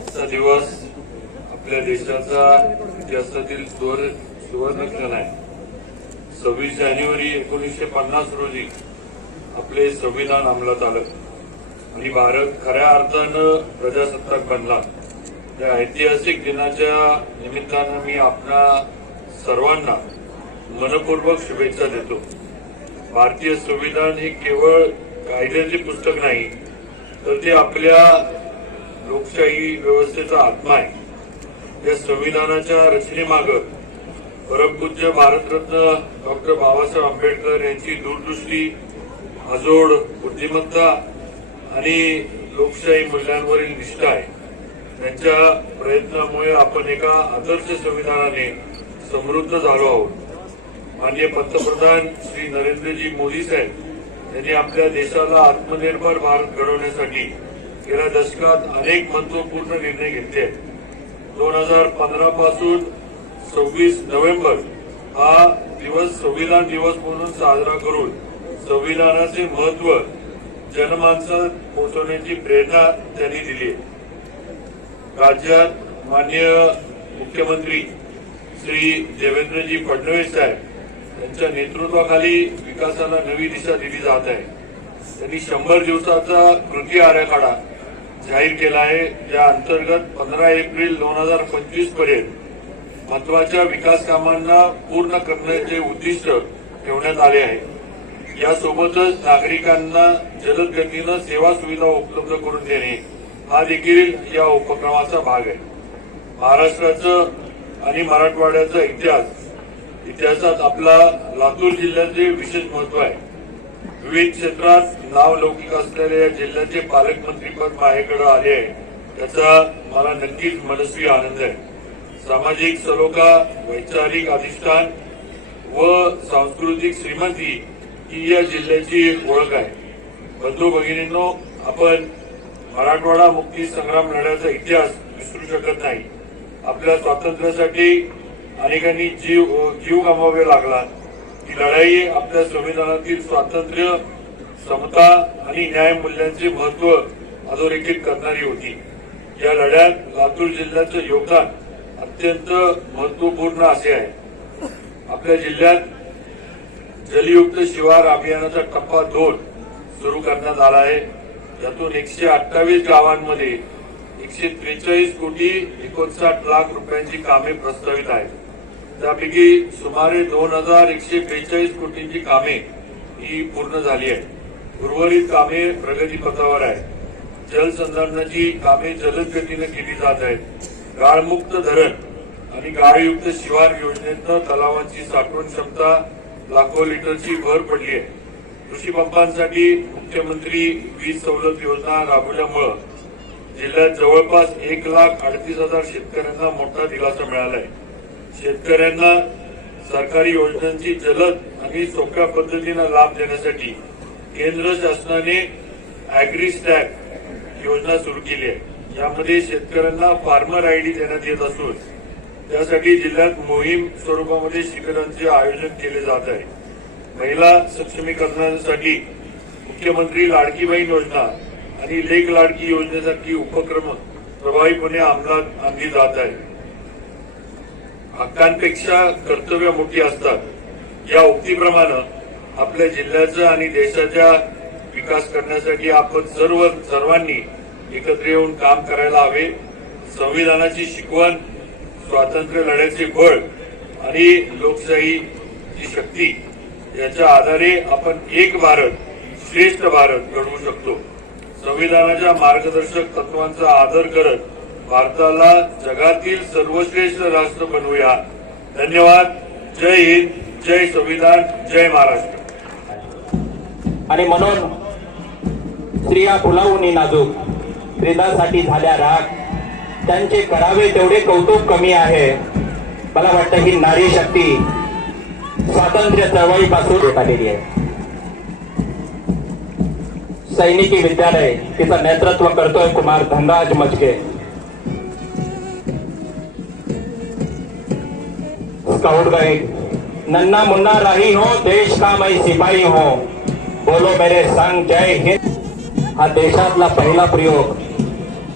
आजचा दिवस आपल्या देशाचा इतिहासातील सुवर्ण क्षण आहे. सव्वीस जानेवारी एकोणीसशे पन्नास रोजी आपले संविधान अंमलात आलं. आणि भारत खऱ्या अर्थानं प्रजासत्ताक बनला. त्या ऐतिहासिक दिनाच्या निमित्तानं मी आपणा सर्वांना मनपूर्वक शुभेच्छा देतो. भारतीय संविधान हे केवळ कायद्याचे पुस्तक नाही तर ते आपल्या लोकशाही व्यवस्थेचा आत्मा आहे. या संविधानाच्या रचनेमाग परमपूज्य भारतरत्न डॉक्टर बाबासाहेब आंबेडकर यांची दूरदृष्टी अजोड बुद्धिमत्ता आणि लोकशाही मूल्यांवरील निष्ठा आहे. त्यांच्या प्रयत्नामुळे आपण एका आदर्श संविधानाने समृद्ध झालो आहोत. माननीय पंतप्रधान श्री नरेंद्रजी मोदी साहेब यांनी आपल्या देशाला आत्मनिर्भर भारत घडवण्यासाठी गेल्या दशकात अनेक महत्त्वपूर्ण निर्णय घेतले. दोन हजार पंधरा पासून सव्वीस नोव्हेंबर हा दिवस संविधान दिवस म्हणून साजरा करून संविधानाचे महत्त्व जनमानसात पोहोचवण्याची प्रेरणा त्यांनी दिली. राज्यात माननीय मुख्यमंत्री श्री देवेंद्रजी फडणवीस साहेब त्यांच्या नेतृत्वाखाली विकासाला नवी दिशा दिली जात आहे. त्यांनी शंभर दिवसाचा कृती आराखडा जाहीर केला आहे. त्या अंतर्गत पंधरा एप्रिल दोन हजार पंचवीसपर्यंत महत्त्वाच्या विकास कामांना पूर्ण करण्याचे उद्दिष्ट ठेवण्यात आले आहे. यासोबतच नागरिकांना जलद गतीनं सेवा सुविधा उपलब्ध करून देणे हा देखील या उपक्रमाचा भाग आहे. महाराष्ट्राचं आणि मराठवाड्याचा इतिहास इतिहासात आपला लातूर जिल्ह्याचे विशेष महत्त्व आहे. विविध क्षेत्रात नावलौकिक असलेल्या या जिल्ह्याचे पालकमंत्रीपद माझ्याकडे आले आहे. त्याचा मला नक्कीच मनस्वी आनंद आहे. सामाजिक सलोखा वैचारिक अधिष्ठान व सांस्कृतिक श्रीमंती ही या जिल्ह्याची ओळख आहे. बंधू भगिनींनो आपण मराठवाडा मुक्ती संग्राम लढ्याचा इतिहास विसरू शकत नाही. आपल्या स्वातंत्र्यासाठी अनेकांनी जीव जीव गमावे लागला ही लढाई आपल्या संविधानातील स्वातंत्र्य समता आणि न्याय मूल्यांचे महत्त्व अधोरेखित करणारी होती. या लढ्यात लातूर जिल्ह्याचं योगदान अत्यंत महत्त्वपूर्ण असे आहे. आपल्या जिल्ह्यात जलयुक्त शिवार अभियानाचा टप्पा दोन सुरू करण्यात आला आहे. त्यातून एकशे अठ्ठावीस गावांमध्ये एकशे त्रेचाळीस कोटी एकोणसाठ लाख रुपयांची कामे प्रस्तावित आहेत. त्यापैकी सुमारे दोन हजार एकशे बेचाळीस कोटींची कामे ही पूर्ण झाली आहेत. उर्वरित कामे प्रगतीपथावर आहेत. जलसंधारणाची कामे जलद गतीनं केली जात आहेत. गाळमुक्त धरण आणि गाळयुक्त शिवार योजनेतनं तलावांची साठवण क्षमता लाखो लिटरची भर पडली आहे. कृषी पंपांसाठी मुख्यमंत्री वीज सवलत योजना राबवल्यामुळं जिल्ह्यात जवळपास एक लाख अडतीस हजार शेतकऱ्यांना मोठा दिलासा मिळाला आहे शेतकऱ्यांना सरकारी योजनांची जलद आणि सोप्या पद्धतीनं लाभ देण्यासाठी केंद्र शासनाने अॅग्री स्टॅक योजना सुरू केली आहे. यामध्ये शेतकऱ्यांना फार्मर आयडी देण्यात येत असून त्यासाठी जिल्ह्यात मोहीम स्वरूपामध्ये शिबिरांचे आयोजन केले जात आहे. महिला सक्षमीकरणासाठी मुख्यमंत्री लाडकी बहीण योजना आणि लेख लाडकी योजनेसारखी उपक्रम प्रभावीपणे अंमलात आणली जात आहे हक्कांपेक्षा कर्तव्य मोठी असतात. या उक्तीप्रमाणे आपल्या जिल्ह्याचा आणि देशाच्या विकास करण्यासाठी आपण सर्व सर्वांनी एकत्र येऊन काम करायला हवे. संविधानाची शिकवण स्वातंत्र्य लढ्याचे बळ आणि लोकशाहीची शक्ती याच्या आधारे आपण एक भारत श्रेष्ठ भारत घडवू शकतो. संविधानाच्या मार्गदर्शक तत्वांचा आदर करत भारताला जगातील सर्वश्रेष्ठ राष्ट्र बनवूया. धन्यवाद. जय हिंद. जय संविधान. जय महाराष्ट्र. आणि म्हणून स्त्रिया फुलावून नाजूक. स्त्रीदासाठी झाल्या राग. त्यांचे करावे तेवढे कौतुक कमी आहे. मला वाटतं ही नारी शक्ती स्वातंत्र्य चळवळीपासून आलेली आहे. सैनिकी विद्यालय तिचं नेतृत्व करतोय कुमार धनराज मचके स्काउट गए नन्ना मुन्ना रही हो देश का मैं सिपाही हो। बोलो मेरे संग जय हिंद। हा देशातला पहिला प्रयोग।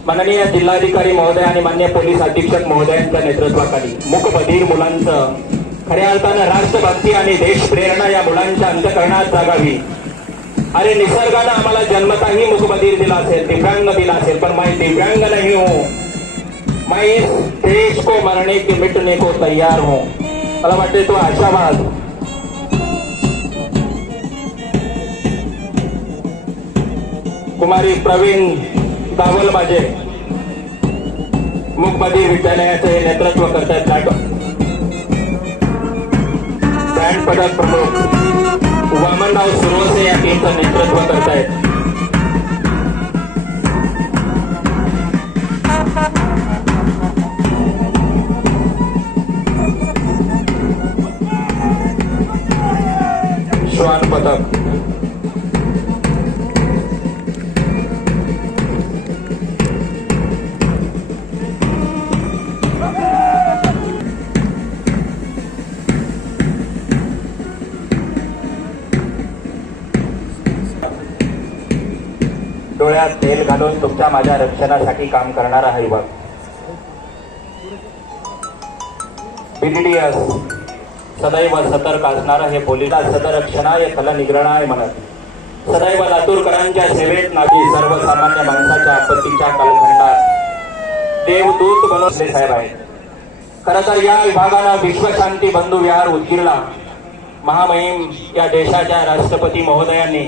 माननीय जिल्हाधिकारी महोदय आणि मान्य पोलीस अधीक्षक महोदयांच्या नेतृत्वाखाली मुकबधीर मुलांचं खऱ्या अर्थानं राष्ट्रभक्ती आणि देशप्रेरणा या मुलांच्या अंतकरणात जागावी. अरे निसर्गानं आम्हाला जन्मताही मुकबधीर दिला असेल दिव्यांग दिला असेल पण मैं दिव्यांग नाही हो. मैं इस देश को मरने की मिटने को तैयार हूं. मला वाटते तो आशावाद. कुमारी प्रवीण दावल माझे. मूकबधीर विद्यालयाचे नेतृत्व करतायत नाटक बँड पदक प्रमुख वामनराव सुरवसे या टीमचं नेतृत्व करतायत. श्वान डोळ्यात तेल घालून तुमच्या माझ्या रक्षणासाठी काम करणारा हा युवक. बीडीडीएस सदैव सतर्क असणारं हे पोलिसा सदरक्षणाय फल निग्रणाय म्हणत. सदैव लातूरकरांच्या सेवेत नागी सर्वसामान्य माणसाच्या आपत्तीच्या कालखंडात. देवदूत बनवले साहेब आहेत. खर तर या विभागानं विश्वशांती बंधू विहार उदगीरला महामहिम या देशाच्या राष्ट्रपती महोदयांनी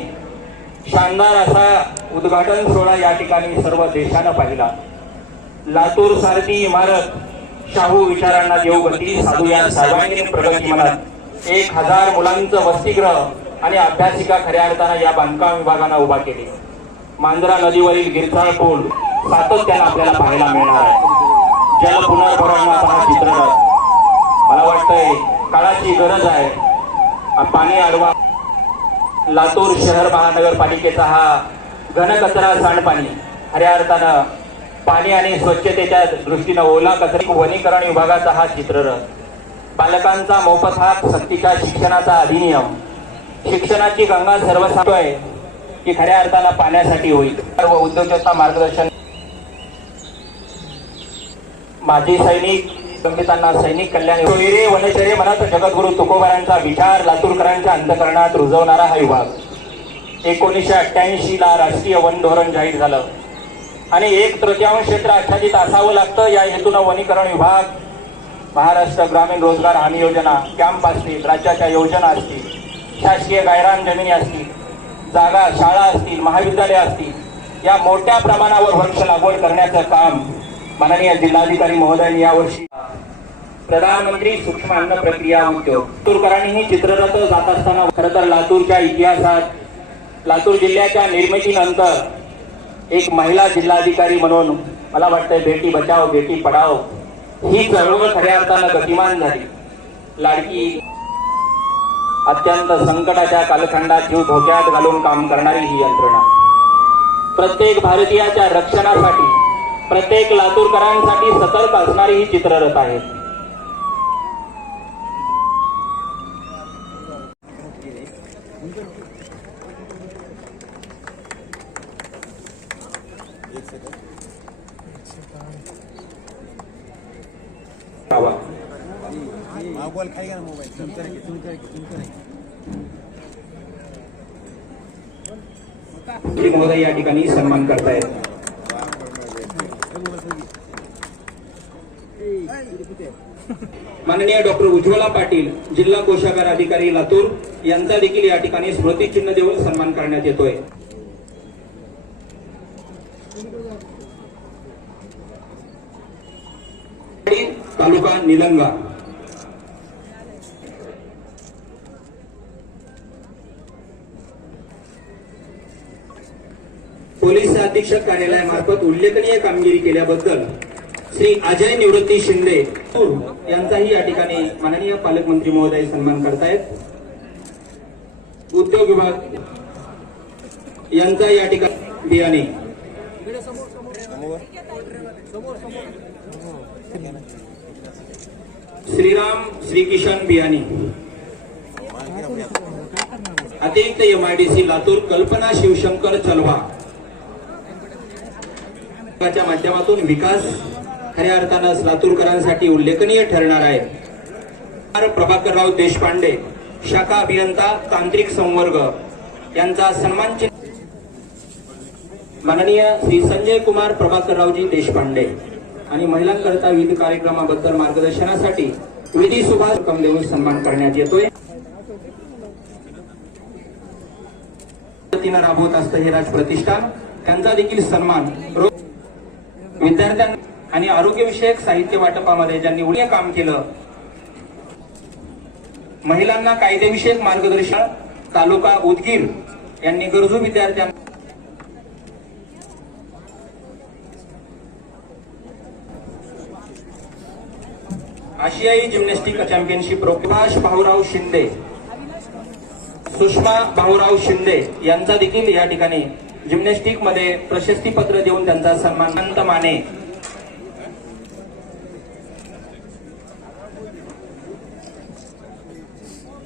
शानदार असा उद्घाटन सोहळा या ठिकाणी सर्व देशानं पाहिला. लातूर सारखी इमारत शाहू विचारांना देऊ गती साधू या सर्वांगीण प्रगती म्हणत एक हजार मुलांचं वसतिग्रह आणि अभ्यासिका खऱ्या अर्थानं या बांधकाम विभागानं उभा केली. मांजरा नदीवरील गिरसाळ पूल सातत्यानं आपल्याला पाहायला मिळणार आहे. जल पुनर्भरणाचा हा चित्ररथ. मला वाटतंय काळाची गरज आहे. पाणी अडवा लातूर शहर महानगरपालिकेचा हा घनकचरा सांडपाणी. खऱ्या अर्थानं पाणी आणि स्वच्छतेच्या दृष्टीनं ओला कचरा वनीकरण विभागाचा हा चित्ररथ. बालकांचा मोफत हा सक्तीच्या शिक्षणाचा अधिनियम. शिक्षणाची गंगा सर्व सांगतोय की खऱ्या अर्थानं पाण्यासाठी होईल. सर्व उद्योजकता मार्गदर्शन माजी सैनिक संबितांना सैनिक कल्याण सोयरे वनचरे म्हणत जगद्गुरु तुकोबारांचा विचार लातूरकरांच्या अंतकरणात रुजवणारा हा विभाग. एकोणीसशे अठ्ठ्याऐंशी ला राष्ट्रीय वन धोरण जाहीर झालं. आणि एक तृतीयांश क्षेत्र आच्छादित असावं लागतं. या हेतूनं वनीकरण विभाग महाराष्ट्र ग्रामीण रोजगार हमी योजना कॅम्प असतील राज्याच्या योजना असतील शासकीय गायरान जमिनी असतील जागा शाळा असतील महाविद्यालय असतील या मोठ्या प्रमाणावर वृक्ष लागवड करण्याचं काम माननीय जिल्हाधिकारी महोदयांनी यावर्षी प्रधानमंत्री सूक्ष्म अन्न प्रक्रिया उद्योग. लातूरकरांनी ही चित्ररथ जात असताना खरं तर लातूरच्या इतिहासात लातूर जिल्ह्याच्या निर्मितीनंतर एक महिला जिल्हाधिकारी म्हणून मला वाटतंय बेटी बचाव बेटी पढाव ही चळवळ खऱ्या अर्थानं गतिमान झाली. लाडकी अत्यंत संकटाच्या कालखंडात जीव धोक्यात घालून काम करणारी ही यंत्रणा. प्रत्येक भारतीयाच्या रक्षणासाठी प्रत्येक लातूरकरांसाठी सतर्क असणारी ही चित्ररथ आहे. महोदय या ठिकाणी सन्मान करतायत. माननीय डॉक्टर उज्ज्वला पाटील जिल्हा कोशागार अधिकारी लातूर यांचा देखील या ठिकाणी स्मृतिचिन्ह देऊन सन्मान करण्यात येतोय. तालुका निलंगा पोलीस अधीक्षक कार्यालयामार्फत उल्लेखनीय कामगिरी केल्याबद्दल श्री अजय निवृत्ती शिंदे यांचाही या ठिकाणी माननीय पालकमंत्री महोदय सन्मान करतायत. उद्योग विभाग यांचा या ठिकाणी बियाणे. श्रीराम श्री किशन बियाणी. अतिरिक्त एमआयडीसी लातूर कल्पना शिवशंकर चलवा. च्या माध्यमातून विकास खऱ्या अर्थानं लातूरकरांसाठी उल्लेखनीय ठरणार आहे. प्रभाकरराव देशपांडे शाखा अभियंता तांत्रिक संवर्ग यांचा सन्मान माननीय श्री संजय कुमार प्रभाकररावजी देशपांडे आणि महिलांकरता विविध कार्यक्रमाबद्दल मार्गदर्शनासाठी विधी सुभाष रक्कम देऊन सन्मान करण्यात येतोय. पद्धतीनं राबवत असतं हे राज प्रतिष्ठान त्यांचा देखील सन्मान रो- विद्यार्थ्यांना आणि आरोग्यविषयक साहित्य वाटपामध्ये ज्यांनी उल्लेख काम केलं महिलांना कायदेविषयक मार्गदर्शन तालुका उदगीर यांनी गरजू विद्यार्थ्यांना आशियाई जिम्नॅस्टिक चॅम्पियनशिप प्रकाश भाऊराव शिंदे सुषमा भाऊराव शिंदे यांचा देखील या ठिकाणी जिम्नॅस्टिकमध्ये प्रशस्ती पत्र देऊन त्यांचा सन्मान. माने.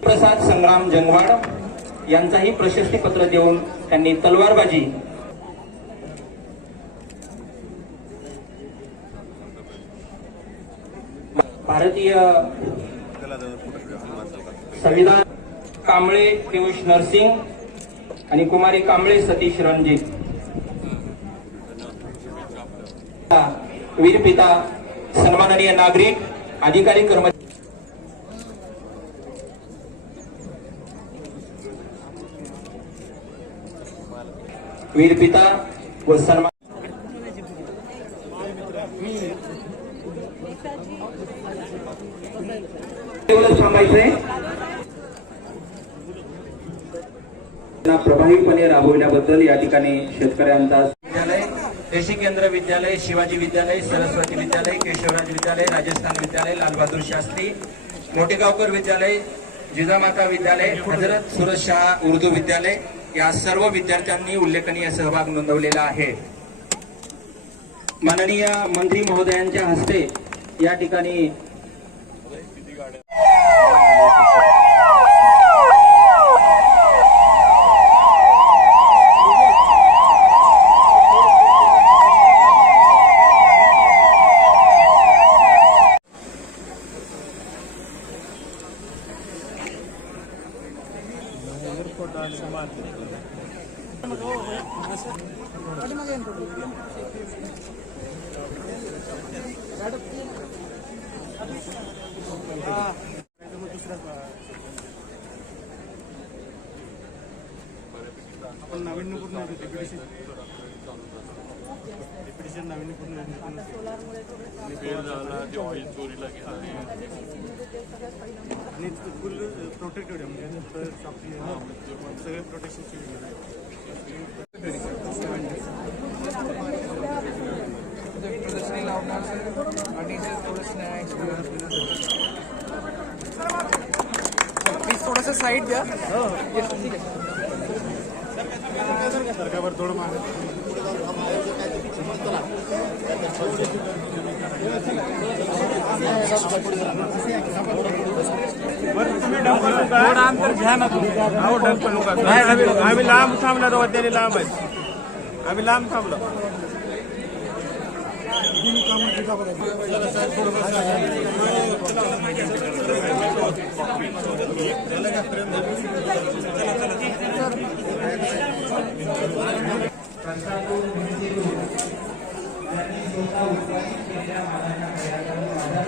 प्रसाद संग्राम जंगवाड यांचाही प्रशस्ती पत्र देऊन त्यांनी तलवारबाजी. भारतीय संविधान कांबळे पियुष नरसिंग आणि कुमारी कांबळे सतीश रणजित. वीरपिता सन्माननीय नागरिक अधिकारी कर्मचारी. वीर पिता व सन्मान प्रभावीपणे राबवल्याबद्दल या ठिकाणी शेतकऱ्यांचा विद्यालय देशी केंद्र विद्यालय शिवाजी विद्यालय सरस्वती विद्यालय केशवराज विद्यालय राजस्थान विद्यालय लालबहादूर शास्त्री मोठेगावकर विद्यालय जिजामाता विद्यालय हजरत सुरज शाह उर्दू विद्यालय या सर्व विद्यार्थ्यांनी उल्लेखनीय सहभाग नोंदवलेला आहे. माननीय मंत्री महोदयांच्या हस्ते या ठिकाणी आपण नाविन्यपूर्ण डिप्युटेशन डिप्युटेशन नाविन्यपूर्ण आणि फुल प्रोटेक्टेड आहे म्हणजे शॉप सगळे प्रोटेक्शनची लावणार आणि थोडं स्नॅक्स प्लीज थोडंसं साईड द्या. थोडं अंतर घ्या ना तुम्ही अहो ढकलू नका नाही आम्ही आम्ही लांब थांबला तेव्हा त्याने लांब आहे आम्ही लांब थांबलो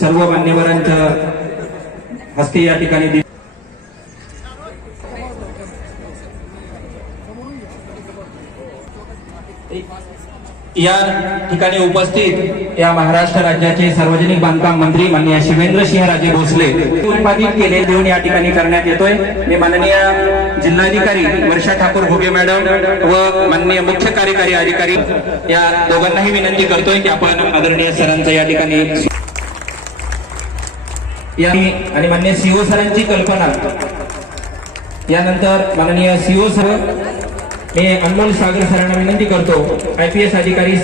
सर्व मान्यवरांच्या हस्ते या ठिकाणी या ठिकाणी उपस्थित या महाराष्ट्र राज्याचे सार्वजनिक बांधकाम मंत्री माननीय शिवेंद्र सिंह राजे भोसले. उत्पादित केले देऊन या ठिकाणी करण्यात येतोय. मी माननीय जिल्हाधिकारी वर्षा ठाकूर घुगे मॅडम व माननीय मुख्य कार्यकारी अधिकारी या दोघांनाही विनंती करतोय की आपण आदरणीय सरांचं या ठिकाणी या आणि माननीय सीओ सरांची कल्पना. यानंतर माननीय सीओ सर मी अनमोल सागर सरांना विनंती करतो आय पी एस अधिकारी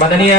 माननीय